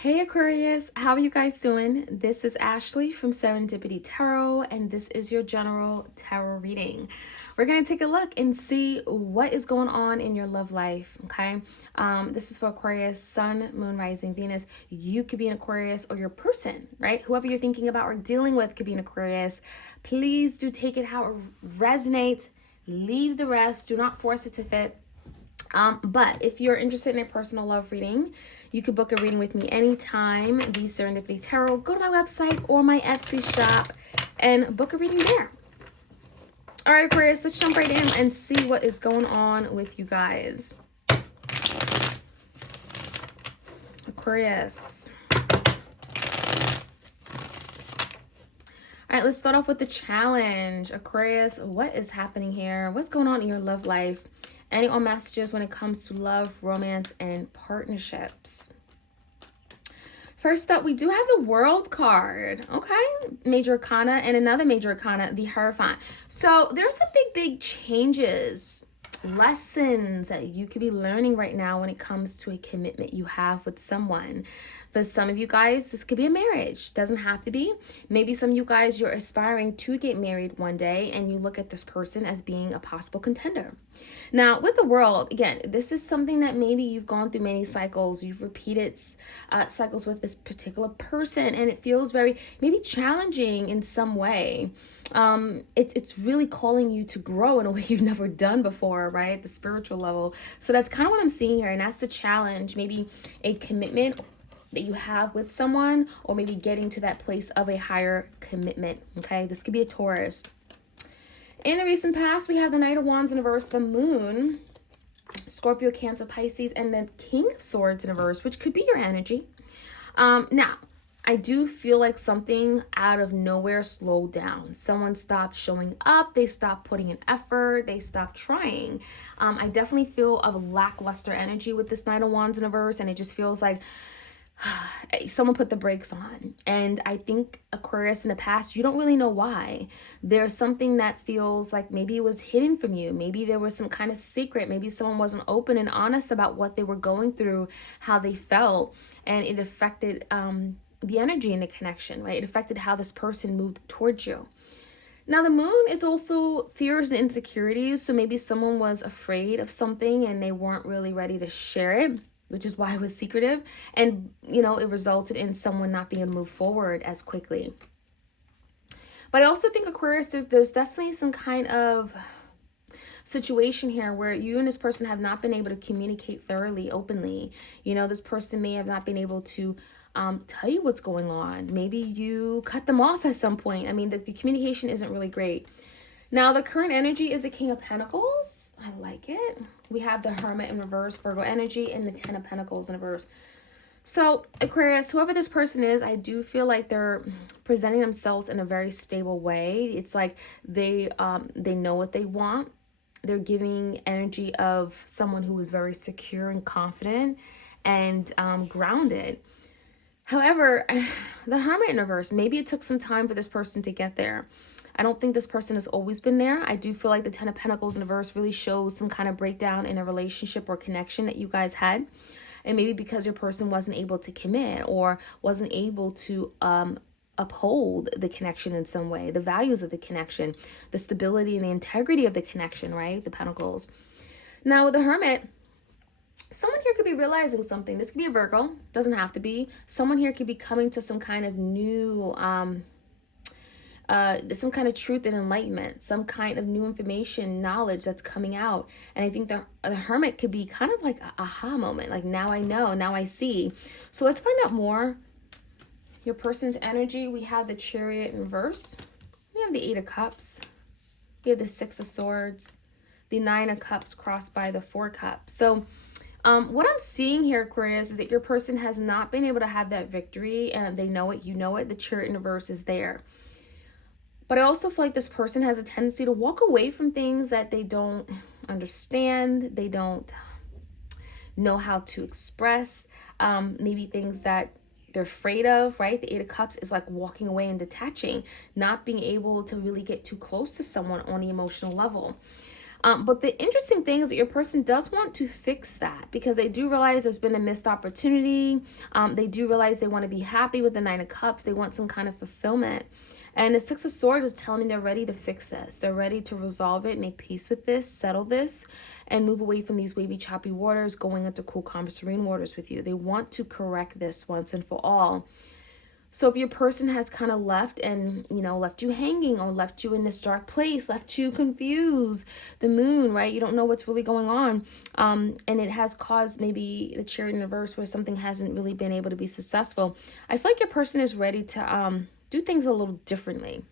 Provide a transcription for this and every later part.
Hey Aquarius, how are you guys doing? This is Ashley from Serendipity Tarot, and this is your general tarot reading. We're going to take a look and see what is going on in your love life, okay? This is for Aquarius, Sun, Moon, Rising, Venus. You could be an Aquarius or your person, right? Whoever you're thinking about or dealing with could be an Aquarius. Please do take it how it resonates. Leave the rest. Do not force it to fit. But if you're interested in a personal love reading, you could book a reading with me anytime. The Serendipity Tarot. Go to my website or my Etsy shop and book a reading there. All right, Aquarius, let's jump right in and see what is going on with you guys. Aquarius. All right, let's start off with the challenge. Aquarius, what is happening here? What's going on in your love life? Any on messages when it comes to love, romance, and partnerships. First up, we do have the World card, okay? Major Arcana and another Major Arcana, the Hierophant. So there's some big changes, lessons that you could be learning right now when it comes to a commitment you have with someone. For some of you guys, this could be a marriage. Doesn't have to be. Maybe some of you guys, you're aspiring to get married one day and you look at this person as being a possible contender. Now, with the World, again, this is something that maybe you've gone through many cycles. You've repeated cycles with this particular person and it feels very maybe challenging in some way. It's really calling you to grow in a way you've never done before, right? The spiritual level. So that's kind of what I'm seeing here. And that's the challenge, maybe a commitment that you have with someone, or maybe getting to that place of a higher commitment. Okay, this could be a Taurus. In the recent past, we have the Knight of Wands in reverse, the Moon, Scorpio, Cancer, Pisces, and the King of Swords in reverse, which could be your energy. Now, I do feel like something out of nowhere slowed down. Someone stopped showing up. They stopped putting in effort. They stopped trying. I definitely feel a lackluster energy with this Knight of Wands in reverse, and it just feels like someone put the brakes on. And I think Aquarius, in the past, you don't really know why. There's something that feels like maybe it was hidden from you. Maybe there was some kind of secret. Maybe someone wasn't open and honest about what they were going through, how they felt, and it affected the energy in the connection, right? It affected how this person moved towards you. Now, the Moon is also fears and insecurities. So maybe someone was afraid of something and they weren't really ready to share it, which is why it was secretive. And, you know, it resulted in someone not being able to move forward as quickly. But I also think, Aquarius, there's definitely some kind of situation here where you and this person have not been able to communicate thoroughly, openly. You know, this person may have not been able to tell you what's going on. Maybe you cut them off at some point. I mean, the communication isn't really great. Now, the current energy is the King of Pentacles. I like it. We have the Hermit in reverse, Virgo energy, and the Ten of Pentacles in reverse. So, Aquarius, whoever this person is, I do feel like they're presenting themselves in a very stable way. It's like they know what they want. They're giving energy of someone who is very secure and confident and grounded. However, the Hermit in reverse, maybe it took some time for this person to get there. I don't think this person has always been there. I do feel like the Ten of Pentacles in reverse really shows some kind of breakdown in a relationship or connection that you guys had. And maybe because your person wasn't able to commit or wasn't able to uphold the connection in some way, the values of the connection, the stability and the integrity of the connection, right? The Pentacles. Now with the Hermit, someone here could be realizing something. This could be a Virgo, doesn't have to be. Someone here could be coming to some kind of new some kind of truth and enlightenment, some kind of new information, knowledge that's coming out. And I think the Hermit could be kind of like an aha moment, like now I know, now I see. So let's find out more. Your person's energy, we have the Chariot in reverse. We have the Eight of Cups. We have the Six of Swords. The Nine of Cups crossed by the Four Cups. So what I'm seeing here, Aquarius, is that your person has not been able to have that victory, and they know it, you know it. The Chariot in reverse is there. But I also feel like this person has a tendency to walk away from things that they don't understand. They don't know how to express. Maybe things that they're afraid of, right? The Eight of Cups is like walking away and detaching, not being able to really get too close to someone on the emotional level. But the interesting thing is that your person does want to fix that because they do realize there's been a missed opportunity. They do realize they want to be happy with the Nine of Cups. They want some kind of fulfillment. And the Six of Swords is telling me they're ready to fix this. They're ready to resolve it, make peace with this, settle this, and move away from these wavy, choppy waters, going into cool, calm, serene waters with you. They want to correct this once and for all. So if your person has kind of left and, left you hanging or left you in this dark place, left you confused, the moon, right? You don't know what's really going on. And it has caused maybe the Chariot in reverse where something hasn't really been able to be successful. I feel like your person is ready to do things a little differently.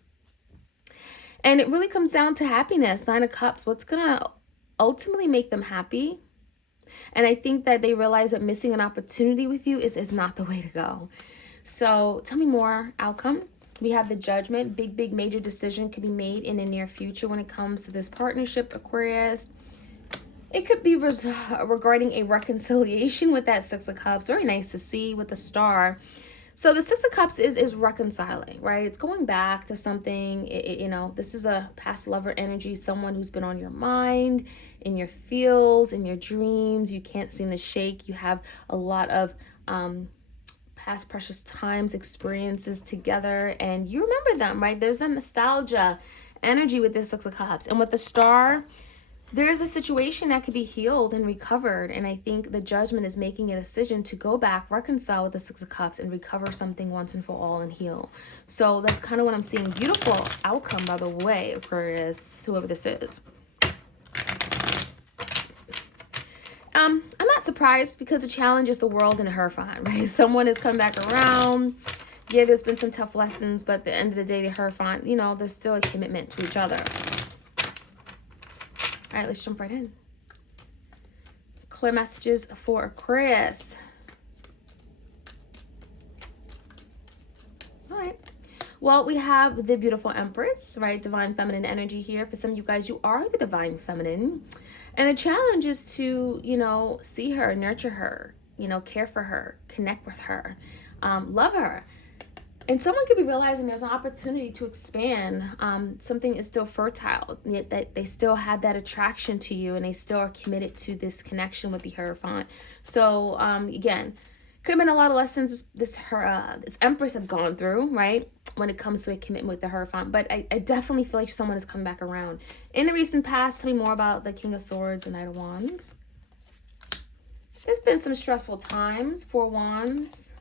And it really comes down to happiness. Nine of Cups, what's going to ultimately make them happy. And I think that they realize that missing an opportunity with you is not the way to go. So tell me more. Outcome. We have the Judgment. Big, major decision could be made in the near future when it comes to this partnership, Aquarius. It could be regarding a reconciliation with that Six of Cups. Very nice to see with the Star. So the Six of Cups is reconciling, right? It's going back to something, this is a past lover energy, someone who's been on your mind, in your feels, in your dreams. You can't seem to shake. You have a lot of past precious times, experiences together, and you remember them, right? There's a nostalgia energy with this Six of Cups. And with the Star, there is a situation that could be healed and recovered. And I think the Judgment is making a decision to go back, reconcile with the Six of Cups, and recover something once and for all and heal. So that's kind of what I'm seeing. Beautiful outcome, by the way, Aquarius, whoever this is. I'm not surprised because the challenge is the World and the Hierophant, right? Someone has come back around. Yeah, there's been some tough lessons, but at the end of the day, the Hierophant, there's still a commitment to each other. All right, let's jump right in. Clear messages for Aquarius. All right. Well, we have the beautiful Empress, right? Divine feminine energy here. For some of you guys, you are the divine feminine. And the challenge is to, see her, nurture her, care for her, connect with her, love her. And someone could be realizing there's an opportunity to expand. Something is still fertile, that they still have that attraction to you and they still are committed to this connection with the Hierophant. So again, could have been a lot of lessons this Empress have gone through, right? When it comes to a commitment with the Hierophant. But I definitely feel like someone has come back around. In the recent past, tell me more about the King of Swords and Knight of Wands. There's been some stressful times. Four of Wands.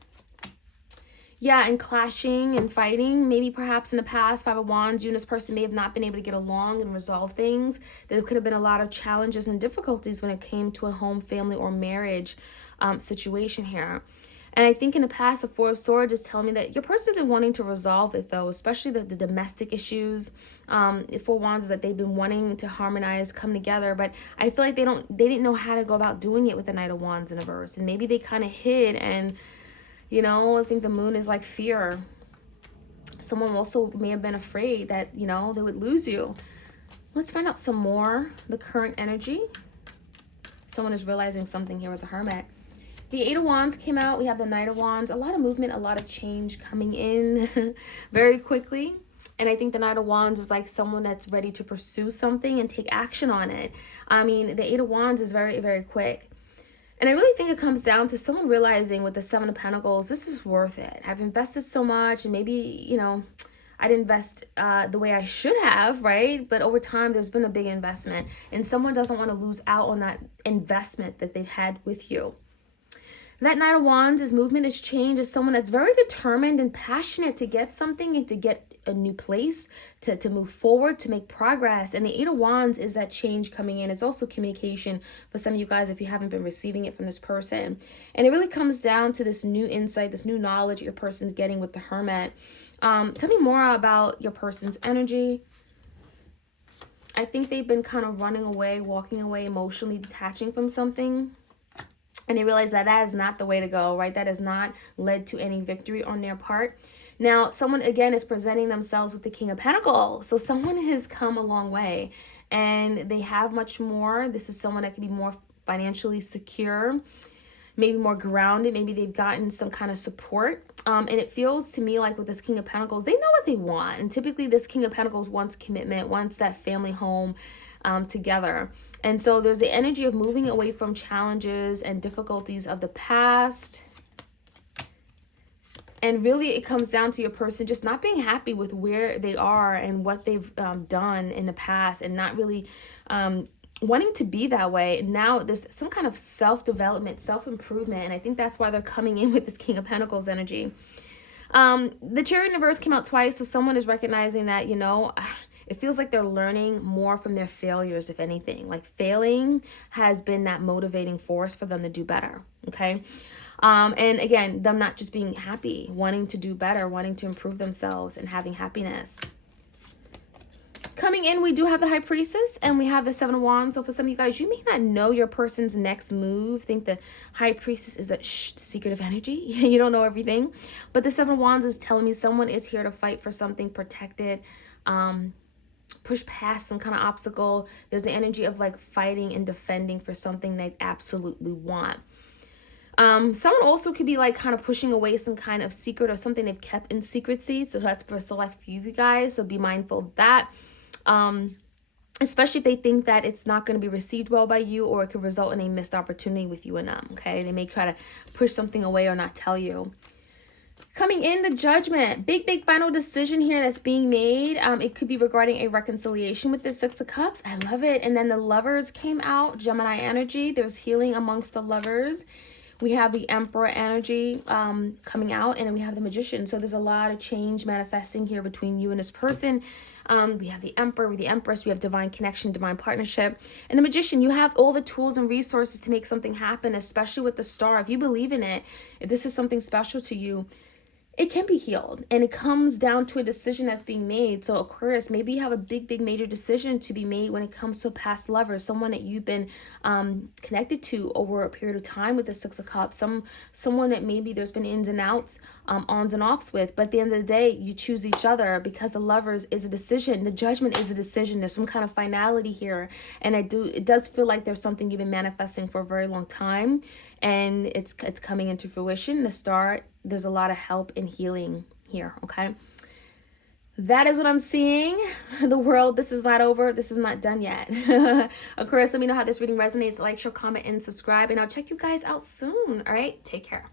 Yeah, and clashing and fighting. Maybe perhaps in the past, Five of Wands, you and this person may have not been able to get along and resolve things. There could have been a lot of challenges and difficulties when it came to a home, family, or marriage situation here. And I think in the past, the Four of Swords is telling me that your person's been wanting to resolve it, though, especially the domestic issues. The Four of Wands is that they've been wanting to harmonize, come together, but I feel like they didn't know how to go about doing it with the Knight of Wands in a verse. And maybe they kind of hid and, I think the moon is like fear. Someone also may have been afraid that, they would lose you. Let's find out some more. The current energy. Someone is realizing something here with the Hermit. The Eight of Wands came out. We have the Knight of Wands. A lot of movement, a lot of change coming in very quickly. And I think the Knight of Wands is like someone that's ready to pursue something and take action on it. I mean, the Eight of Wands is very, very quick. And I really think it comes down to someone realizing with the Seven of Pentacles, this is worth it. I've invested so much and maybe, I didn't invest the way I should have, right? But over time, there's been a big investment. And someone doesn't want to lose out on that investment that they've had with you. That Knight of Wands, his movement is change, is someone that's very determined and passionate to get something and to get a new place, to move forward, to make progress. And the Eight of Wands is that change coming in. It's also communication for some of you guys if you haven't been receiving it from this person. And it really comes down to this new insight, this new knowledge your person's getting with the Hermit. Tell me more about your person's energy. I think they've been kind of running away, walking away, emotionally detaching from something. And they realize that is not the way to go, right? That has not led to any victory on their part. Now, someone, again, is presenting themselves with the King of Pentacles. So someone has come a long way and they have much more. This is someone that can be more financially secure, maybe more grounded. Maybe they've gotten some kind of support. And it feels to me like with this King of Pentacles, they know what they want. And typically this King of Pentacles wants commitment, wants that family home. together. And so there's the energy of moving away from challenges and difficulties of the past. And really, it comes down to your person just not being happy with where they are and what they've done in the past, and not really wanting to be that way. Now there's some kind of self-development, self-improvement. And I think that's why they're coming in with this King of Pentacles energy. The Chariot in reverse came out twice. So someone is recognizing that, you know, it feels like they're learning more from their failures, if anything. Like failing has been that motivating force for them to do better. Okay. And again, them not just being happy, wanting to do better, wanting to improve themselves and having happiness. Coming in, we do have the High Priestess and we have the Seven of Wands. So for some of you guys, you may not know your person's next move. Think the High Priestess is a secretive energy. You don't know everything. But the Seven of Wands is telling me someone is here to fight for something protected, push past some kind of obstacle. There's the energy of like fighting and defending for something they absolutely want. Someone also could be like kind of pushing away some kind of secret or something they've kept in secrecy. So that's for a select few of you guys. So be mindful of that. Especially if they think that it's not going to be received well by you, or it could result in a missed opportunity with you and them. Okay. They may try to push something away or not tell you. Coming in, the Judgment, big final decision here that's being made. It could be regarding a reconciliation with the Six of Cups. I love it. And then the Lovers came out, Gemini energy. There's healing amongst the lovers. We have the Emperor energy coming out, and then we have the Magician. So there's a lot of change manifesting here between you and this person. We have the Emperor, with the Empress, we have divine connection, divine partnership. And the Magician, you have all the tools and resources to make something happen, especially with the Star. If you believe in it, if this is something special to you, it can be healed, and it comes down to a decision that's being made. So Aquarius, maybe you have a big major decision to be made when it comes to a past lover, someone that you've been connected to over a period of time with the Six of Cups, someone that maybe there's been ins and outs, ons and offs with, but at the end of the day, you choose each other, because the Lovers is a decision. The Judgment is a decision. There's some kind of finality here, and it does feel like there's something you've been manifesting for a very long time, and it's coming into fruition. The Star, there's a lot of help and healing here. Okay, that is what I'm seeing. The world, this is not over. This is not done yet. Of course, let me know how this reading resonates. Like, share, comment, and subscribe, and I'll check you guys out soon. All right, take care.